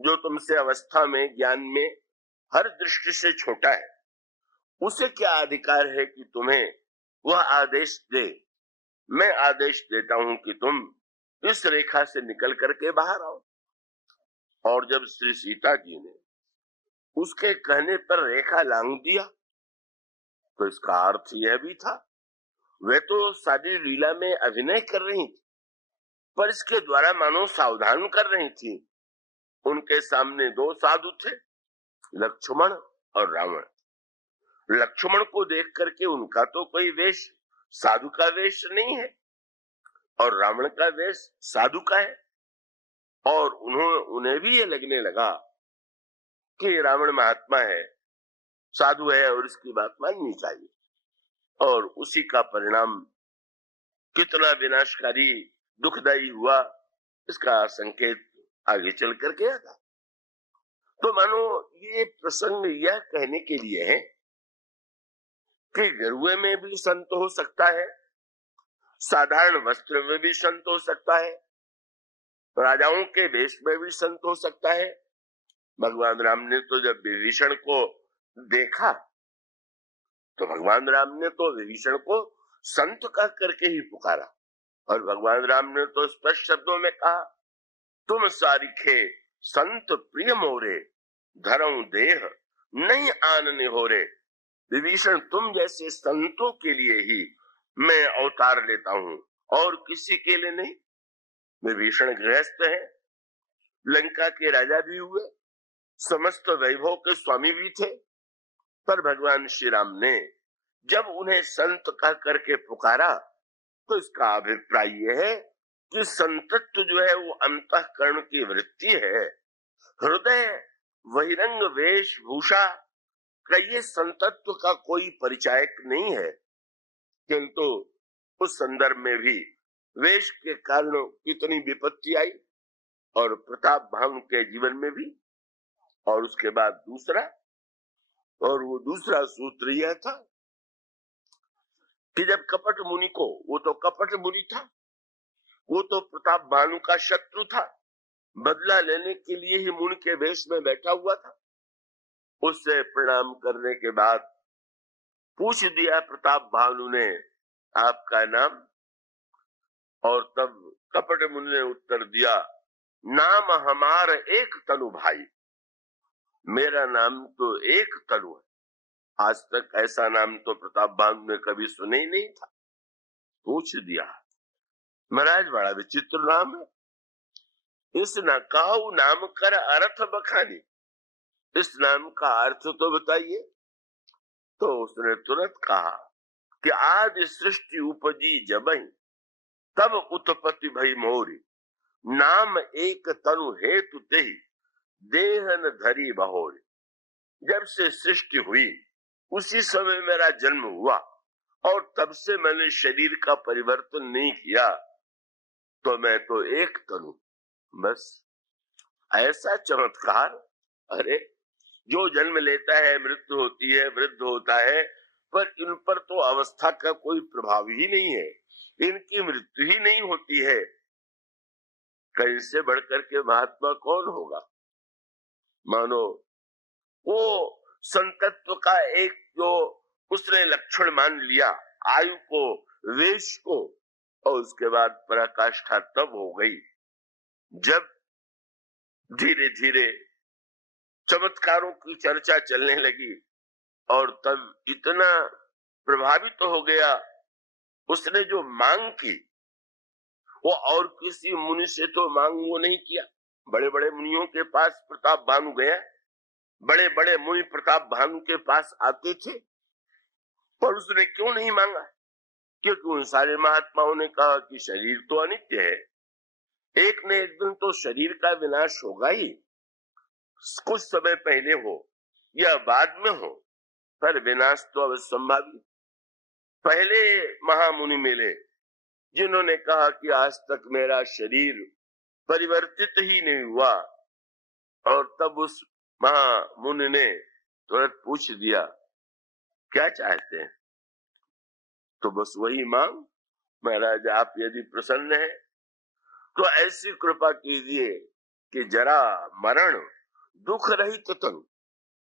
जो तुमसे अवस्था में, ज्ञान में हर दृष्टि से छोटा है, उसे क्या अधिकार है कि तुम्हें वह आदेश दे? मैं आदेश देता हूं कि तुम इस रेखा से निकल करके बाहर आओ। और जब श्री सीता जी ने उसके कहने पर रेखा लांघ दिया, तो इसका अर्थ यह भी था, वे तो सारी लीला में अभिनय कर रही थी, पर इसके द्वारा मानो सावधान कर रही थी। उनके सामने दो साधु थे, लक्ष्मण और रावण। लक्ष्मण को देख करके उनका तो कोई वेश साधु का वेश नहीं है, और रावण का वेश साधु का है। और उन्हें भी ये लगने लगा कि रावण महात्मा है, साधु है, और इसकी बात माननी चाहिए। और उसी का परिणाम कितना विनाशकारी, दुखदायी हुआ, इसका संकेत आगे चल करके आता। तो मानो ये प्रसंग यह कहने के लिए है कि गेरुए में भी संत हो सकता है, साधारण वस्त्र में भी संत हो सकता है, राजाओं के वेश में भी संत हो सकता है। भगवान राम ने तो जब विभीषण को देखा, तो भगवान राम ने तो विभीषण को संत कह करके ही पुकारा, और भगवान राम ने तो स्पष्ट शब्दों में कहा, तुम सारिखे संत प्रिय मोरे, धरऊं देह नहीं आनने हो रे। विभीषण, तुम जैसे संतों के लिए ही मैं अवतार लेता हूं, और किसी के लिए नहीं। विभीषण गृहस्थ है, लंका के राजा भी हुए, समस्त वैभव के स्वामी भी थे, पर भगवान श्री राम ने जब उन्हें संत कह करके पुकारा, तो इसका अभिप्राय यह है कि संतत्व जो है वो अंतःकरण की वृत्ति है। हृदय, बहिरंग, वेशभूषा का ये संतत्व का कोई परिचायक नहीं है। किंतु उस संदर्भ में भी वेश के कारण कितनी विपत्ति आई, और प्रताप भानु के जीवन में भी। और उसके बाद दूसरा, और वो दूसरा सूत्र यह था कि जब कपट मुनि को, वो तो कपट मुनि था, वो तो प्रताप भानु का शत्रु था, बदला लेने के लिए ही मुनि के वेश में बैठा हुआ था। उससे प्रणाम करने के बाद पूछ दिया प्रताप भानु ने, आपका नाम? और तब कपट मुनि ने उत्तर दिया, नाम हमार एक तनु भाई। मेरा नाम तो एक तनु है। आज तक ऐसा नाम तो प्रताप भानु ने कभी सुने ही नहीं था। पूछ दिया, महाराज बड़ा विचित्र नाम है, इस न कहु नाम कर अर्थ बखानी, इस नाम का अर्थ तो बताइए। तो उसने तुरंत कहा कि आदि सृष्टि उपजी जबहि, तब उत्पत्ति भई मोरी, नाम एक तनु हेतु तेहि, देहन धरी बहोरी। जब से सृष्टि हुई उसी समय मेरा जन्म हुआ, और तब से मैंने शरीर का परिवर्तन नहीं किया, तो मैं तो एक तनु, बस। ऐसा चमत्कार! अरे, जो जन्म लेता है मृत्यु होती है, वृद्ध होता है, पर इन पर तो अवस्था का कोई प्रभाव ही नहीं है, इनकी मृत्यु ही नहीं होती है। कहीं से बढ़कर के महात्मा कौन होगा? मानो वो संतत्व का एक जो उसने लक्षण मान लिया, आयु को, वेश को, और उसके बाद पराकाष्ठा तब हो गई जब धीरे धीरे चमत्कारों की चर्चा चलने लगी, और तब इतना प्रभावित तो हो गया, उसने जो मांग की वो और किसी मुनि से तो मांग वो नहीं किया। बड़े बड़े मुनियों के पास प्रताप भानु गया, बड़े बड़े मुनि प्रताप भानु के पास आते थे, पर उसने क्यों नहीं मांगा? क्योंकि उन सारे महात्माओं ने कहा कि शरीर तो अनित्य है, एक न एक दिन तो शरीर का विनाश होगा ही, कुछ समय पहले हो या बाद में हो, पर विनाश तो अवश्य संभावित। पहले महामुनि मिले जिन्होंने कहा कि आज तक मेरा शरीर परिवर्तित ही नहीं हुआ, और तब उस महामुनि ने तुरंत पूछ दिया, क्या चाहते हैं? तो बस वही मांग, महाराज आप यदि प्रसन्न हैं तो ऐसी कृपा कीजिए कि जरा मरण दुख रहित तनु।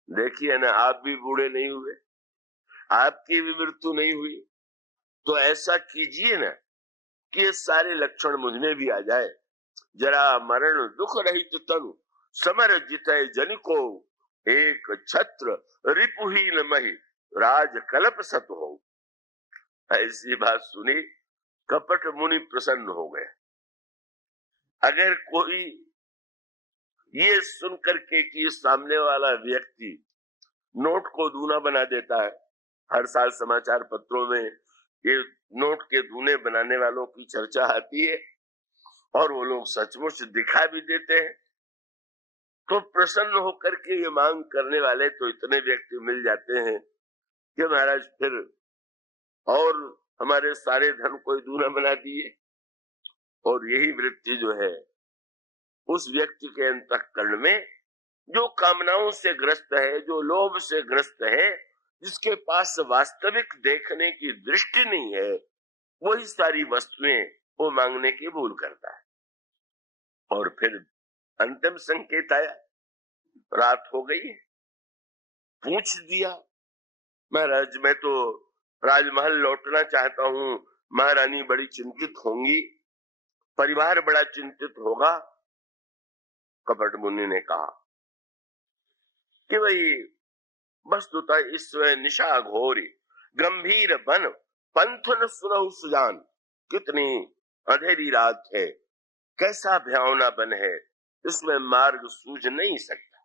देखिए ना, आप भी बूढ़े नहीं हुए, आपकी भी मृत्यु नहीं हुई, तो ऐसा कीजिए ना कि ये सारे लक्षण मुझ में भी आ जाए। जरा मरण दुख रहित तनु, समर जितय जन को, एक छत्र रिपुहीन मही, राज कल्प सत हो। ऐसी बात सुनी, कपट मुनि प्रसन्न हो गए। अगर कोई ये सुन करके कि सामने वाला व्यक्ति नोट को दूना बना देता है, हर साल समाचार पत्रों में ये नोट के दूने बनाने वालों की चर्चा आती है और वो लोग सचमुच दिखा भी देते हैं, तो प्रसन्न होकर के ये मांग करने वाले तो इतने व्यक्ति मिल जाते हैं कि महाराज फिर और हमारे सारे धन को दूना बना दिए। और यही वृत्ति जो है उस व्यक्ति के अंतःकरण में, जो कामनाओं से ग्रस्त है, जो लोभ से ग्रस्त है, जिसके पास वास्तविक देखने की दृष्टि नहीं है, वही सारी वस्तुएं वो मांगने की भूल करता है। और फिर अंतिम संकेत आया, रात हो गई, पूछ दिया महाराज मैं तो राजमहल लौटना चाहता हूँ, महारानी बड़ी चिंतित होंगी, परिवार बड़ा चिंतित होगा। कपट मुनि ने कहा कि भाई वस्तुतः इस निशा घोरी गंभीर बन पंथन सुनहु सुजान, कितनी अंधेरी रात है, कैसा भयावना बन है, इसमें मार्ग सूझ नहीं सकता।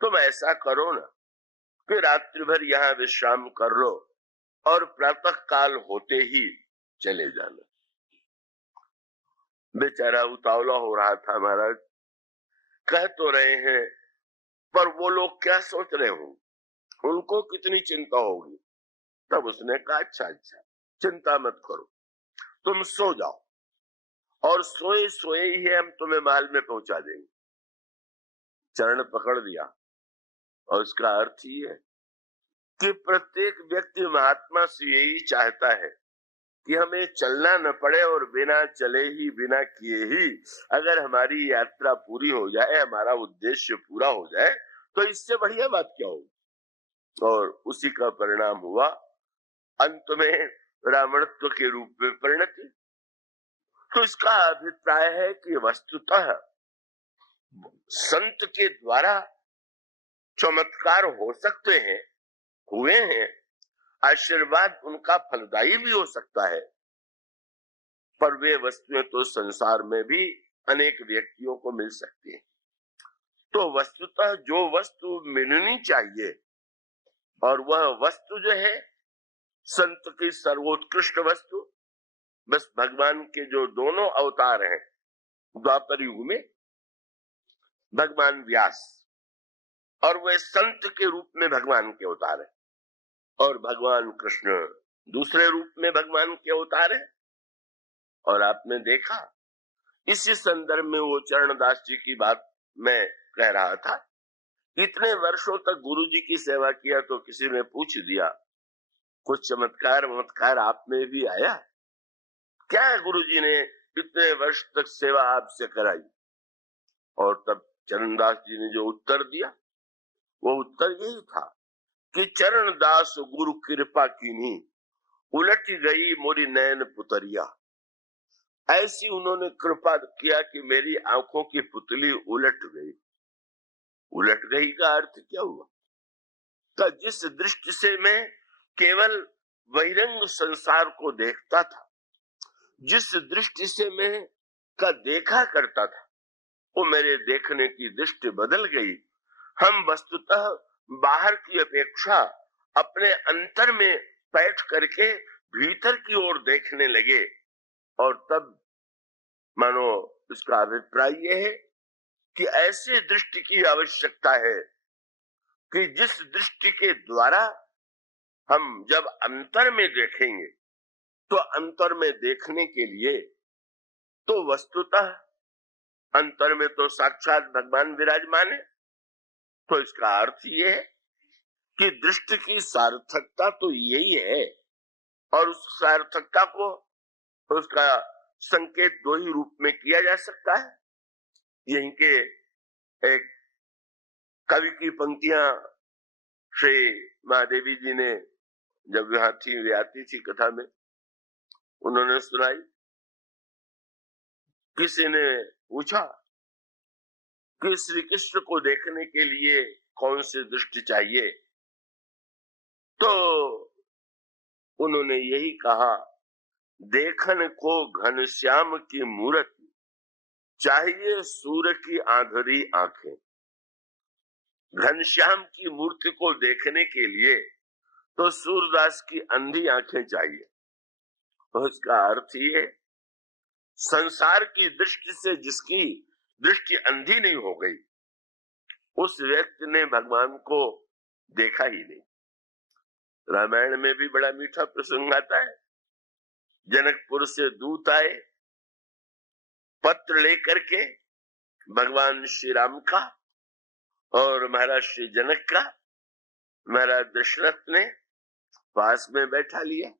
तुम ऐसा करो ना कि रात्रि भर यहाँ विश्राम कर लो और प्रातः काल होते ही चले जाना। बेचारा उतावला हो रहा था, महाराज कह तो रहे हैं पर वो लोग क्या सोच रहे होंगे, उनको कितनी चिंता होगी। तब उसने कहा अच्छा चिंता मत करो, तुम सो जाओ और सोए सोए ही हम तुम्हें महल में पहुंचा देंगे। चरण पकड़ दिया। और उसका अर्थ ही है कि प्रत्येक व्यक्ति महात्मा से यही चाहता है कि हमें चलना न पड़े और बिना चले ही, बिना किए ही अगर हमारी यात्रा पूरी हो जाए, हमारा उद्देश्य पूरा हो जाए, तो इससे बढ़िया बात क्या होगी। और उसी का परिणाम हुआ अंत में रावणत्व के रूप में परिणति। तो इसका अभिप्राय है कि वस्तुतः संत के द्वारा चमत्कार हो सकते हैं, हुए हैं, आशीर्वाद उनका फलदायी भी हो सकता है, पर वे वस्तुएं तो संसार में भी अनेक व्यक्तियों को मिल सकती है। तो वस्तुतः जो वस्तु मिलनी चाहिए, और वह वस्तु जो है संत की सर्वोत्कृष्ट वस्तु, बस भगवान के जो दोनों अवतार हैं द्वापर युग में, भगवान व्यास और वे संत के रूप में भगवान के अवतार है, और भगवान कृष्ण दूसरे रूप में भगवान के अवतार है। और आपने देखा इसी संदर्भ में वो चरणदास जी की बात मैं कह रहा था, इतने वर्षों तक गुरु जी की सेवा किया तो किसी ने पूछ दिया कुछ चमत्कार आप में भी आया क्या? गुरु जी ने इतने वर्ष तक सेवा आपसे कराई। और तब चरणदास जी ने जो उत्तर दिया, वो उत्तर यही था कि चरणदास गुरु कृपा कीनी, उलट गई मोरी नैन पुतरिया। ऐसी उन्होंने कृपा किया कि मेरी आंखों की पुतली उलट गई। उलट गई का अर्थ क्या हुआ? तो जिस दृष्टि से मैं केवल बहिरंग संसार को देखता था, जिस दृष्टि से मैं का देखा करता था, वो मेरे देखने की दृष्टि बदल गई। हम वस्तुतः बाहर की अपेक्षा अपने अंतर में बैठ करके भीतर की ओर देखने लगे। और तब मानो इसका अभिप्राय यह है कि ऐसी दृष्टि की आवश्यकता है कि जिस दृष्टि के द्वारा हम जब अंतर में देखेंगे, तो अंतर में देखने के लिए तो वस्तुतः अंतर में तो साक्षात भगवान विराजमान है। तो इसका अर्थ ये है कि दृष्टि की सार्थकता तो यही है, और उस सार्थकता को उसका संकेत दो ही रूप में किया जा सकता है। यहीं के एक कवि की पंक्तियां श्री महादेवी जी ने जब यहाँ थी, वे आती थी कथा में, उन्होंने सुनाई। किसी ने पूछा कि श्री कृष्ण को देखने के लिए कौन सी दृष्टि चाहिए, तो उन्होंने यही कहा, देखन को घनश्याम की मूरत चाहिए सूर्य की आंधरी आंखें। घनश्याम की मूर्ति को देखने के लिए तो सूरदास की अंधी आंखें चाहिए। तो इसका अर्थ ये, संसार की दृष्टि से जिसकी दृष्टि अंधी नहीं हो गई, उस व्यक्ति ने भगवान को देखा ही नहीं। रामायण में भी बड़ा मीठा प्रसंग आता है। जनकपुर से दूत आए पत्र लेकर के, भगवान श्री राम का और महाराज श्री जनक का। महाराज दशरथ ने पास में बैठा लिया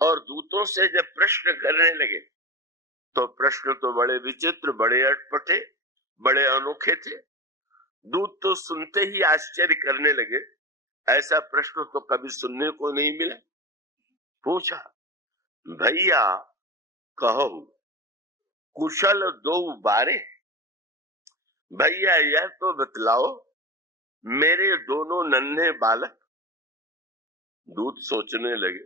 और दूतों से जब प्रश्न करने लगे तो प्रश्न तो बड़े विचित्र, बड़े अटपटे, बड़े अनोखे थे। दूत तो सुनते ही आश्चर्य करने लगे, ऐसा प्रश्न तो कभी सुनने को नहीं मिला। पूछा, भैया कहो कुशल दो बारे, भैया यह तो बतलाओ मेरे दोनों नन्हे बालक। दूत सोचने लगे,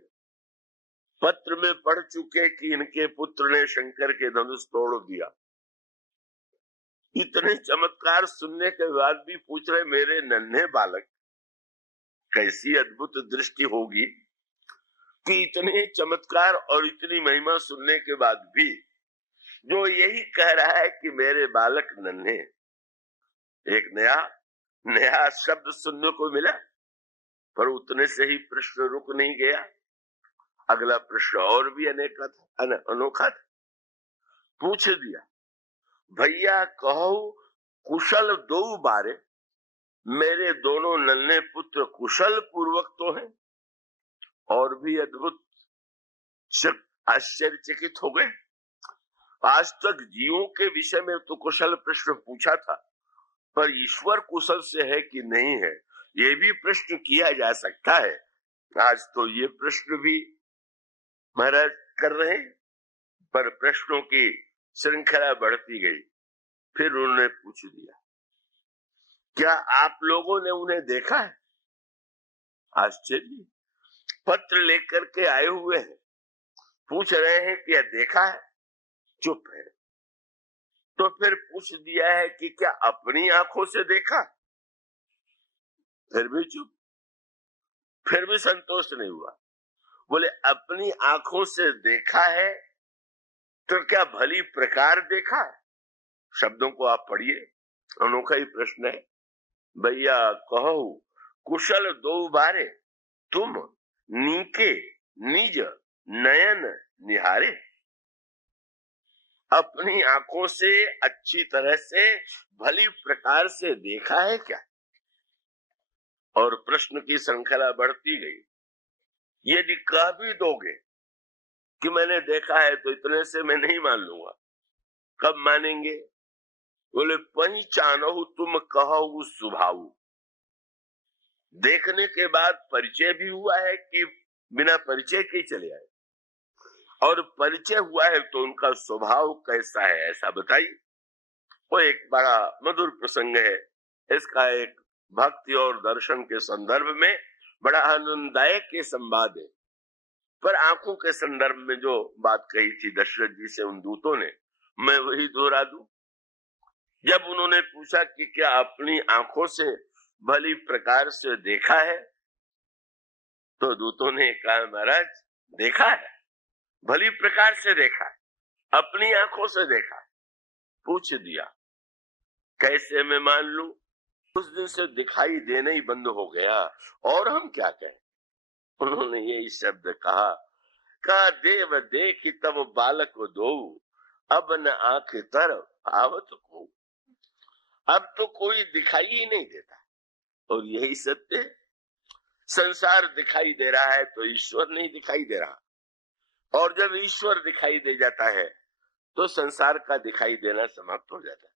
पत्र में पढ़ चुके कि इनके पुत्र ने शंकर के धनुष तोड़ दिया, इतने चमत्कार सुनने के बाद भी पूछ रहे मेरे नन्हे बालक। कैसी अद्भुत दृष्टि होगी कि इतने चमत्कार और इतनी महिमा सुनने के बाद भी जो यही कह रहा है कि मेरे बालक नन्हे। एक नया शब्द सुनने को मिला, पर उतने से ही प्रश्न रुक नहीं गया। अगला प्रश्न और भी अनोखा था। पूछ दिया, भैया कहो कुशल दो बारे, मेरे दोनों नन्हे पुत्र कुशल पूर्वक तो हैं। और भी अद्भुत, आश्चर्यचकित हो गए। आज तक जीवों के विषय में तो कुशल प्रश्न पूछा था, पर ईश्वर कुशल से है कि नहीं है, ये भी प्रश्न किया जा सकता है। आज तो ये प्रश्न भी महाराज कर रहे हैं, पर प्रश्नों की श्रृंखला बढ़ती गई। फिर उन्होंने पूछ दिया, क्या आप लोगों ने उन्हें देखा है? आश्चर्य, पत्र लेकर के आए हुए हैं, पूछ रहे हैं कि देखा है? चुप है। तो फिर पूछ दिया है कि क्या अपनी आंखों से देखा? फिर भी चुप। फिर भी संतोष नहीं हुआ। बोले, अपनी आंखों से देखा है तो क्या भली प्रकार देखा? शब्दों को आप पढ़िए, अनोखा ही प्रश्न है। भैया कहो कुशल दो बारे, तुम नीके निज नयन निहारे। अपनी आंखों से अच्छी तरह से भली प्रकार से देखा है क्या? और प्रश्न की श्रृंखला बढ़ती गई। यदि कह भी दोगे कि मैंने देखा है तो इतने से मैं नहीं मान लूंगा। कब मानेंगे? बोले, पहचानो तुम कहो स्वभाव। देखने के बाद परिचय भी हुआ है कि बिना परिचय के चले आए, और परिचय हुआ है तो उनका स्वभाव कैसा है ऐसा बताइए। वो एक बड़ा मधुर प्रसंग है। इसका एक भक्ति और दर्शन के संदर्भ में बड़ा आनंददायक ये संवाद है। पर आंखों के संदर्भ में जो बात कही थी दशरथ जी से उन दूतों ने, मैं वही दोहरा दूं। जब उन्होंने पूछा कि क्या अपनी आंखों से भली प्रकार से देखा है, तो दूतों ने कहा, महाराज देखा है, भली प्रकार से देखा है, अपनी आंखों से देखा। पूछ दिया, कैसे मैं मान लूं? उस दिन से दिखाई देना ही बंद हो गया, और हम क्या कहें। उन्होंने यही शब्द कहा, का देव देखी तब बालक दो, अब न आंख तर आवत को। अब तो कोई दिखाई ही नहीं देता, और यही सत्य। संसार दिखाई दे रहा है तो ईश्वर नहीं दिखाई दे रहा, और जब ईश्वर दिखाई दे जाता है तो संसार का दिखाई देना समाप्त हो जाता है।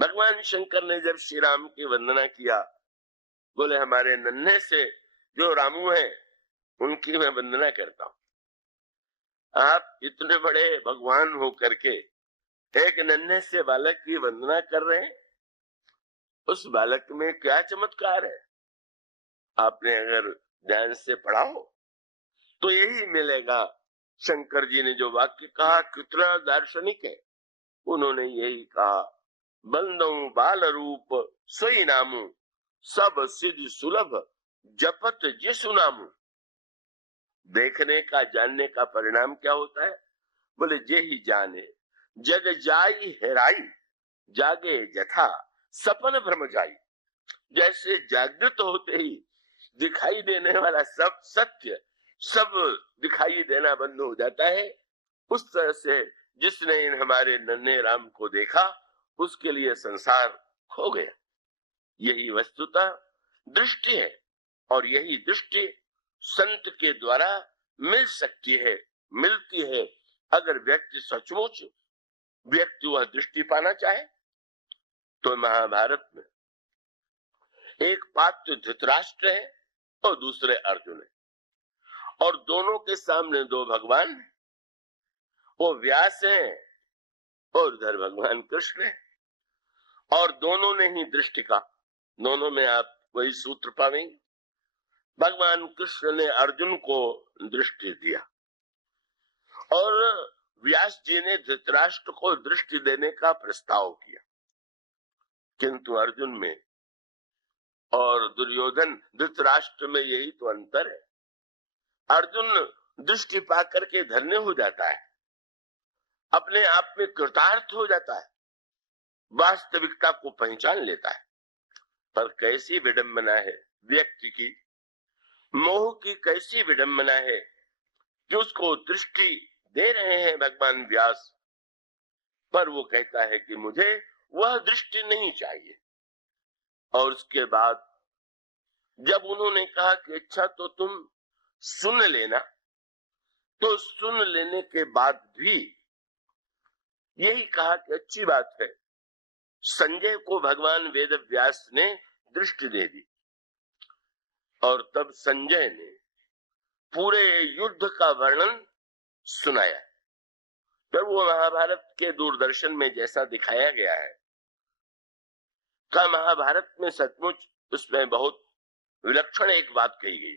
भगवान शंकर ने जब श्री राम की वंदना किया, बोले हमारे नन्हे से जो रामू हैं उनकी मैं वंदना करता हूं। आप इतने बड़े भगवान हो करके एक नन्हे से बालक की वंदना कर रहे हैं, उस बालक में क्या चमत्कार है? आपने अगर ध्यान से पढ़ा हो तो यही मिलेगा। शंकर जी ने जो वाक्य कहा कितना दार्शनिक है। उन्होंने यही कहा, बंदऊ बाल रूप सोई नामू, सब सिद्ध सुलभ जपत जिसु नामू। देखने का जानने का परिणाम क्या होता है? बोले जे ही जाने जग जाई हेराई, जागे जथा सपन भ्रम जाई। जैसे जागृत होते ही दिखाई देने वाला सब सत्य सब दिखाई देना बंद हो जाता है, उस तरह से जिसने इन हमारे नन्हे राम को देखा उसके लिए संसार खो गया। यही वस्तुतः दृष्टि है, और यही दृष्टि संत के द्वारा मिल सकती है, मिलती है। अगर व्यक्ति सचमुच व्यक्ति वह दृष्टि पाना चाहे तो महाभारत में एक पात्र धृतराष्ट्र है और दूसरे अर्जुन है, और दोनों के सामने दो भगवान, वो व्यास है और उधर भगवान कृष्ण है, और दोनों ने ही दृष्टि का, दोनों में आप वही सूत्र पाएंगे। भगवान कृष्ण ने अर्जुन को दृष्टि दिया और व्यास जी ने धृतराष्ट्र को दृष्टि देने का प्रस्ताव किया, किंतु अर्जुन में और दुर्योधन धृतराष्ट्र में यही तो अंतर है। अर्जुन दृष्टि पाकर के धन्य हो जाता है, अपने आप में कृतार्थ हो जाता है, वास्तविकता को पहचान लेता है। पर कैसी विडंबना है व्यक्ति की, मोह की कैसी विडंबना है कि उसको दृष्टि दे रहे हैं भगवान व्यास, पर वो कहता है कि मुझे वह दृष्टि नहीं चाहिए। और उसके बाद जब उन्होंने कहा कि अच्छा तो तुम सुन लेना, तो सुन लेने के बाद भी यही कहा कि अच्छी बात है। संजय को भगवान वेद व्यास ने दृष्टि दे दी, और तब संजय ने पूरे युद्ध का वर्णन सुनाया। पर वो महाभारत के दूरदर्शन में जैसा दिखाया गया है, का महाभारत में सचमुच उसमें बहुत विलक्षण एक बात कही गई।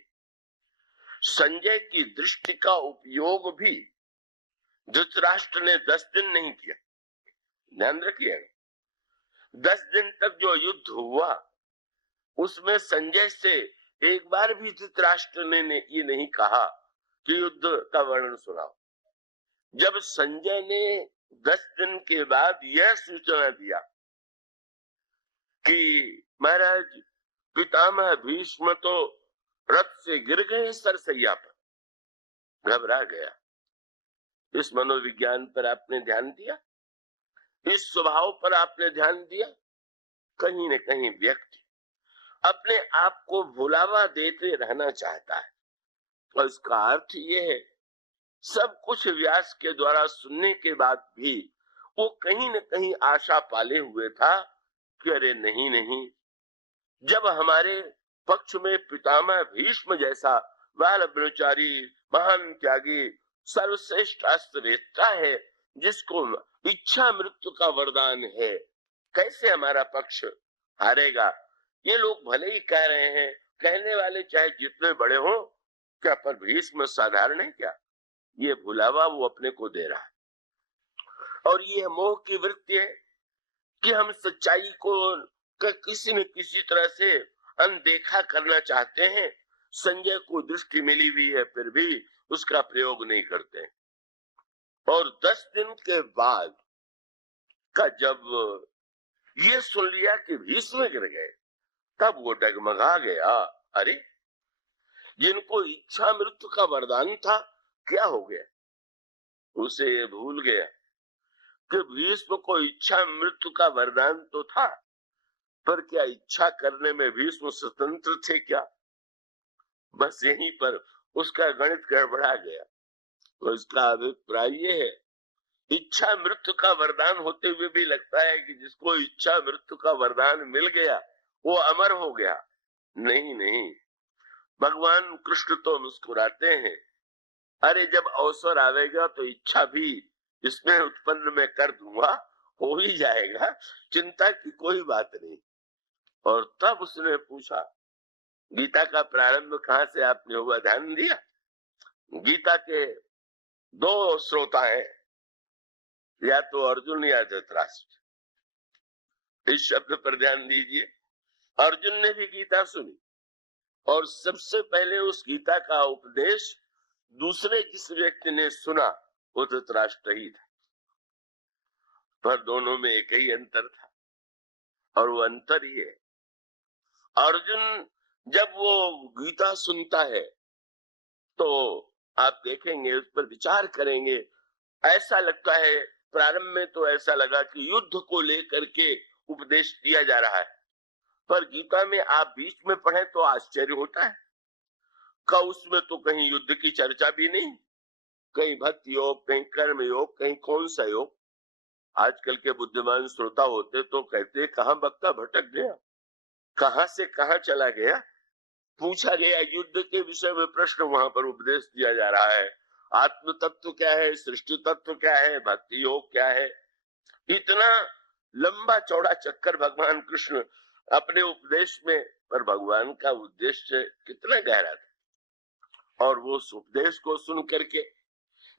संजय की दृष्टि का उपयोग भी धृतराष्ट्र ने 10 दिन नहीं किया। ध्यान रखिए, 10 दिन तक जो युद्ध हुआ उसमें संजय से एक बार भी धृतराष्ट्र ने ये नहीं कहा कि युद्ध का वर्णन सुनाओ। जब संजय ने 10 दिन के बाद यह सूचना दिया कि महाराज पितामह भीष्म तो रथ से गिर गए सरसैया पर, घबरा गया। इस मनोविज्ञान पर आपने ध्यान दिया, इस स्वभाव पर आपने ध्यान दिया। कहीं न कहीं व्यक्ति अपने आप को भुलावा देते रहना चाहता है, और इसका अर्थ यह है सब कुछ व्यास के द्वारा सुनने के बाद भी वो कहीं न कहीं आशा पाले हुए था कि अरे नहीं नहीं, जब हमारे पक्ष में पितामह भीष्म जैसा बाल ब्रह्मचारी महान त्यागी सर्वश्रेष्ठ अस्त्रवेत्ता है, जिसको इच्छा मृत्यु का वरदान है, कैसे हमारा पक्ष हारेगा? ये लोग भले ही कह रहे हैं, कहने वाले चाहे जितने बड़े हो, क्या पर भीष्म साधारण है क्या? ये भुलावा वो अपने को दे रहा है, और ये मोह की वृत्ति है कि हम सच्चाई को किसी न किसी तरह से अनदेखा करना चाहते हैं। संजय को दृष्टि मिली हुई है, फिर भी उसका प्रयोग नहीं करते। और 10 दिन के बाद का जब ये सुन लिया कि भीष्म गिर गए, तब वो डगमगा गया। अरे, जिनको इच्छा मृत्यु का वरदान था, क्या हो गया? उसे ये भूल गया कि भीष्म को इच्छा मृत्यु का वरदान तो था, पर क्या इच्छा करने में भीष्म स्वतंत्र थे क्या? बस यहीं पर उसका गणित गड़बड़ा गया। तो इसका अभिप्राय ये है, इच्छा मृत्यु का वरदान होते हुए भी लगता है कि जिसको इच्छा मृत्यु का वरदान मिल गया वो अमर हो गया। नहीं नहीं, भगवान कृष्ण तो मुस्कुराते हैं, अरे जब अवसर आवेगा तो इच्छा भी इसमें उत्पन्न मैं कर दूंगा, हो ही जाएगा, चिंता की कोई बात नहीं। और तब उसने पूछा, गीता का प्रारंभ कहाँ से आपने हुआ, ध्यान दिया? गीता के दो श्रोता हैं, या तो अर्जुन या धृतराष्ट्र। इस शब्द पर ध्यान दीजिए। अर्जुन ने भी गीता सुनी और सबसे पहले उस गीता का उपदेश दूसरे जिस व्यक्ति ने सुना वो धृतराष्ट्र ही था। पर दोनों में एक ही अंतर था, और वो अंतर ही है, अर्जुन जब वो गीता सुनता है तो आप देखेंगे, उस पर विचार करेंगे, ऐसा लगता है, प्रारंभ में तो ऐसा लगा कि युद्ध को लेकर के उपदेश दिया जा रहा है, पर गीता में आप बीच में पढ़े तो आश्चर्य होता है का उसमें तो कहीं युद्ध की चर्चा भी नहीं, कहीं भक्ति योग, कहीं कर्म योग, कहीं कौन सा योग। आजकल के बुद्धिमान श्रोता होते तो कहते कहां वक्ता भटक गया, कहां से कहां चला गया, पूछा गया युद्ध के विषय में प्रश्न, वहां पर उपदेश दिया जा रहा है, आत्म तत्व क्या है, सृष्टि तत्व क्या है, भक्ति योग क्या है। इतना लंबा चौड़ा चक्कर भगवान कृष्ण अपने उपदेश में, पर भगवान का उद्देश्य कितना गहरा था। और वो उस उपदेश को सुन करके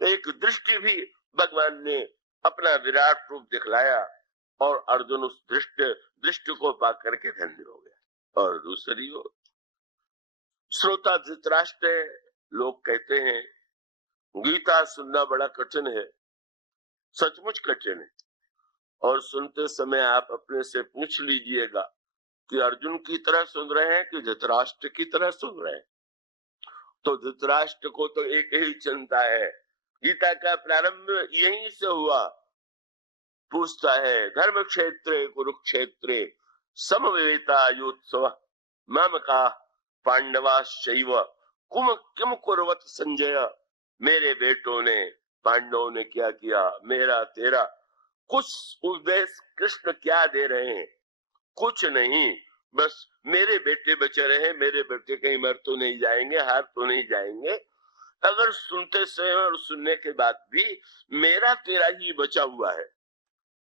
एक दृष्टि भी भगवान ने अपना विराट रूप दिखलाया, और अर्जुन उस दृष्टि को पा करके धन्य हो गया। और दूसरी ओर श्रोता धृतराष्ट्र, लोग कहते हैं गीता सुनना बड़ा कठिन है, सचमुच कठिन है। और सुनते समय आप अपने से पूछ लीजिएगा कि अर्जुन की तरह सुन रहे हैं कि धृतराष्ट्र की तरह सुन रहे हैं। तो धृतराष्ट्र को तो एक ही चिंता है, गीता का प्रारंभ यहीं से हुआ। पूछता है, धर्म क्षेत्रे कुरुक्षेत्रे समवेता योत्सव मम का पांडवाश्चैव कुम किम कुर्वत संजय। मेरे बेटों ने, पांडवों ने क्या किया, मेरा तेरा कुछ उपदेश कृष्ण क्या दे रहे हैं, कुछ नहीं, बस मेरे बेटे बचे रहे, मेरे बेटे कहीं मर तो नहीं जाएंगे, हार तो नहीं जाएंगे। अगर सुनते से और सुनने के बाद भी मेरा तेरा ही बचा हुआ है,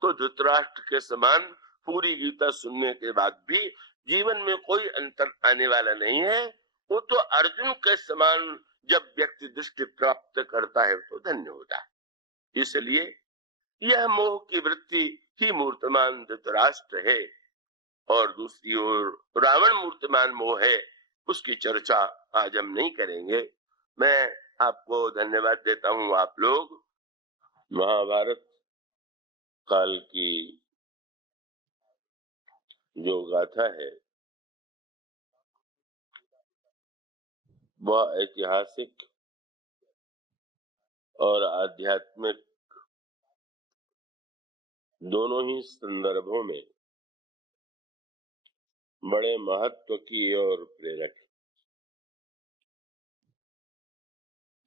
तो धृतराष्ट्र के समान पूरी गीता सुनने के बाद भी जीवन में कोई अंतर आने वाला नहीं है। वो तो अर्जुन के समान जब व्यक्ति दृष्टि प्राप्त करता है तो धन्य होता है। इसलिए यह मोह की वृत्ति ही मूर्तमान धृतराष्ट्र है, और दूसरी ओर रावण मूर्तमान मोह है, उसकी चर्चा आज हम नहीं करेंगे। मैं आपको धन्यवाद देता हूँ। आप लोग महाभारत काल की जो गाथा है वह ऐतिहासिक और आध्यात्मिक दोनों ही संदर्भों में बड़े महत्व की और प्रेरक,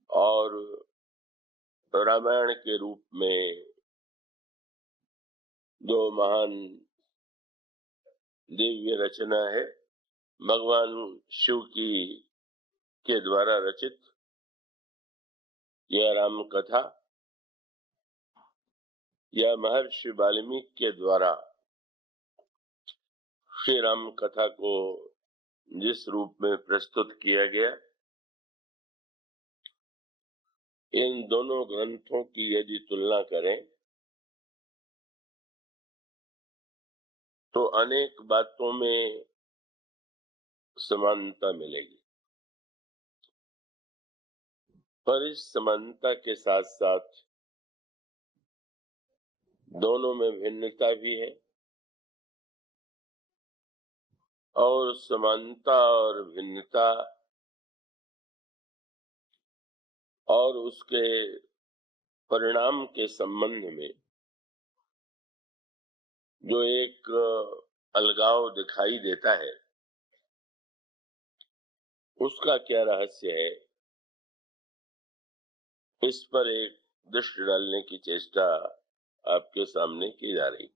और रामायण के रूप में जो महान दिव्य रचना है भगवान शिव की के द्वारा रचित यह राम कथा, यह महर्षि वाल्मीकि के द्वारा श्री राम कथा को जिस रूप में प्रस्तुत किया गया, इन दोनों ग्रंथों की यदि तुलना करें तो अनेक बातों में समानता मिलेगी, पर इस समानता के साथ साथ दोनों में भिन्नता भी है, और समानता और भिन्नता और उसके परिणाम के संबंध में जो एक अलगाव दिखाई देता है, उसका क्या रहस्य है, इस पर एक दृष्टि डालने की चेष्टा आपके सामने की जा रही।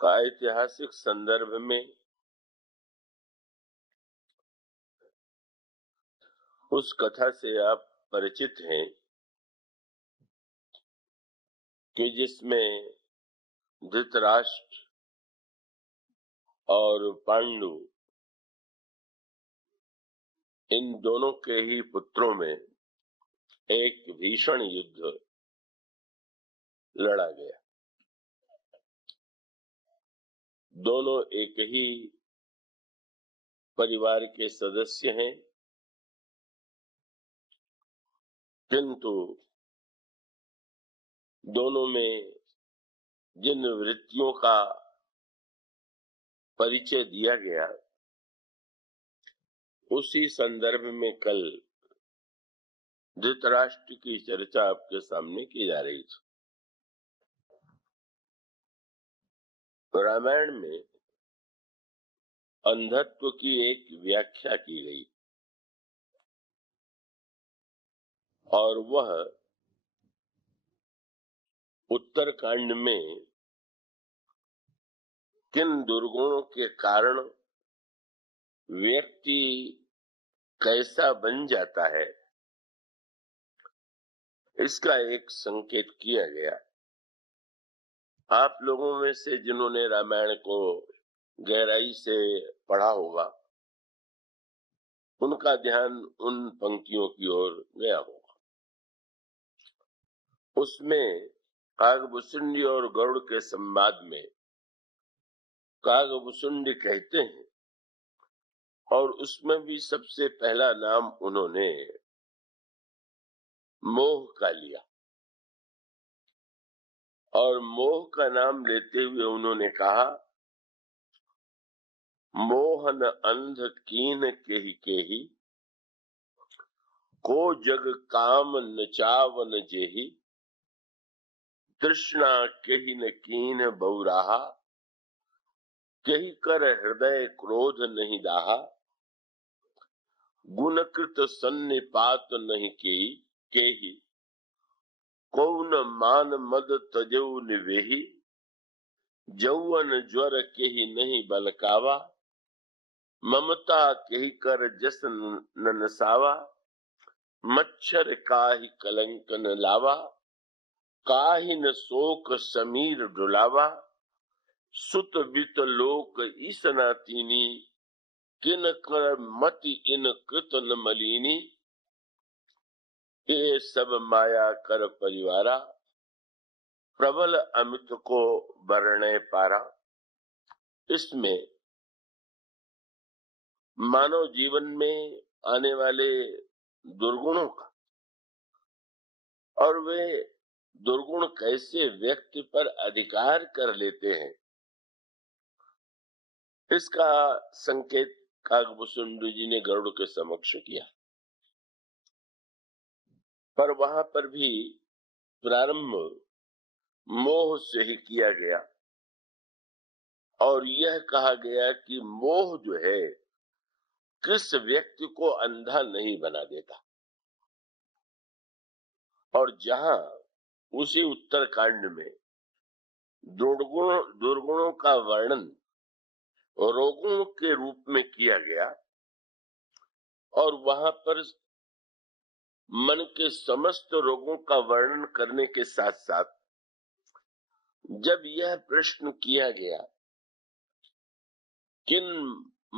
का ऐतिहासिक संदर्भ में उस कथा से आप परिचित हैं कि जिसमें धृतराष्ट्र और पांडु इन दोनों के ही पुत्रों में एक भीषण युद्ध लड़ा गया। दोनों एक ही परिवार के सदस्य हैं, किंतु दोनों में जिन वृत्तियों का परिचय दिया गया, उसी संदर्भ में कल धृतराष्ट्र की चर्चा आपके सामने की जा रही थी। रामायण में अंधत्व की एक व्याख्या की गई और वह उत्तरकांड में किन दुर्गुणों के कारण व्यक्ति कैसा बन जाता है, इसका एक संकेत किया गया। आप लोगों में से जिन्होंने रामायण को गहराई से पढ़ा होगा, उनका ध्यान उन पंक्तियों की ओर गया होगा। उसमें कागभूषुंडी और गरुड़ के संवाद में कागभूषुंडी कहते हैं और उसमें भी सबसे पहला नाम उन्होंने मोह का लिया और मोह का नाम लेते हुए उन्होंने कहा, मोहन अंध कीन केही को जग काम नचावन जेही तृष्णा केही न कीन बहुराहा केही कर हृदय क्रोध नहीं दाहा गुणकृत सन्निपात नहीं केही कौन मान मद तजऊ निवेही जौवन ज्वर केही नहीं बलकावा ममता केही कर जस ननसावा मच्छर काहि कलंक न लावा काहि न शोक समीर डुलावा सुत बित लोक ईसना तीनी किन कर मति इन कृत न मलिनी ये सब माया कर परिवारा प्रबल अमित को वर्णे पारा। इसमें मानव जीवन में आने वाले दुर्गुणों का और वे दुर्गुण कैसे व्यक्ति पर अधिकार कर लेते हैं, इसका संकेत कागभूषुंडी जी ने गरुड़ के समक्ष किया। पर वहां पर भी प्रारंभ मोह से ही किया गया और यह कहा गया कि मोह जो है किस व्यक्ति को अंधा नहीं बना देता। और जहां उसी उत्तरकांड में दुर्गुणों का वर्णन रोगों के रूप में किया गया और वहां पर मन के समस्त रोगों का वर्णन करने के साथ साथ जब यह प्रश्न किया गया किन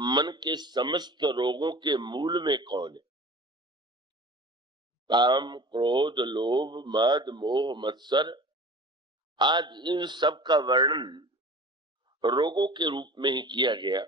मन के समस्त रोगों के मूल में कौन है, काम क्रोध लोभ मद मोह मत्सर, आज इन सब का वर्णन रोगों के रूप में ही किया गया